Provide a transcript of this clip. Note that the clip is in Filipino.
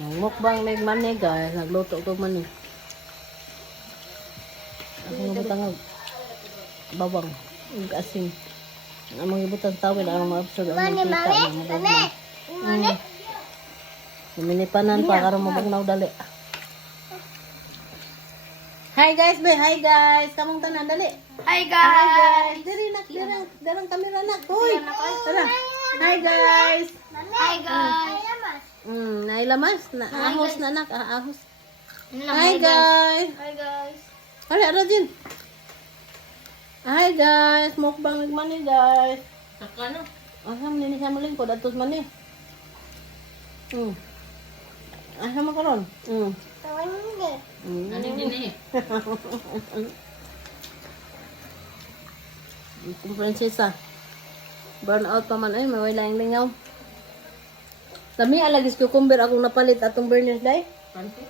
Mukbang may mani guys, nagluto ko mani. Ako nga butang bawang, ug asin. Ang mga butang tawil ang mga absorb ang kita. Mani. Minipanan pa karon mabugnaw dali. Hi guys, be. Hi guys. Kamong tanan dali. Hi Hi guys! guys. Diri nak, darang kamera nak. Hoy. Tara. Hi guys. Hi guys! Nailamas na ahos na nak, ahos. Hi Hi guys. Hi guys! Ala Rajin. Hi guys, mukbang nagmani guys. Saka no? Asam nini sa maling ko datos mani. Asam makaron. Ano din eh? Itong prinsesa. Burn out pa man ay may lang lingaw. Lami alagis cucumber akong napalit atong burner day. Panty?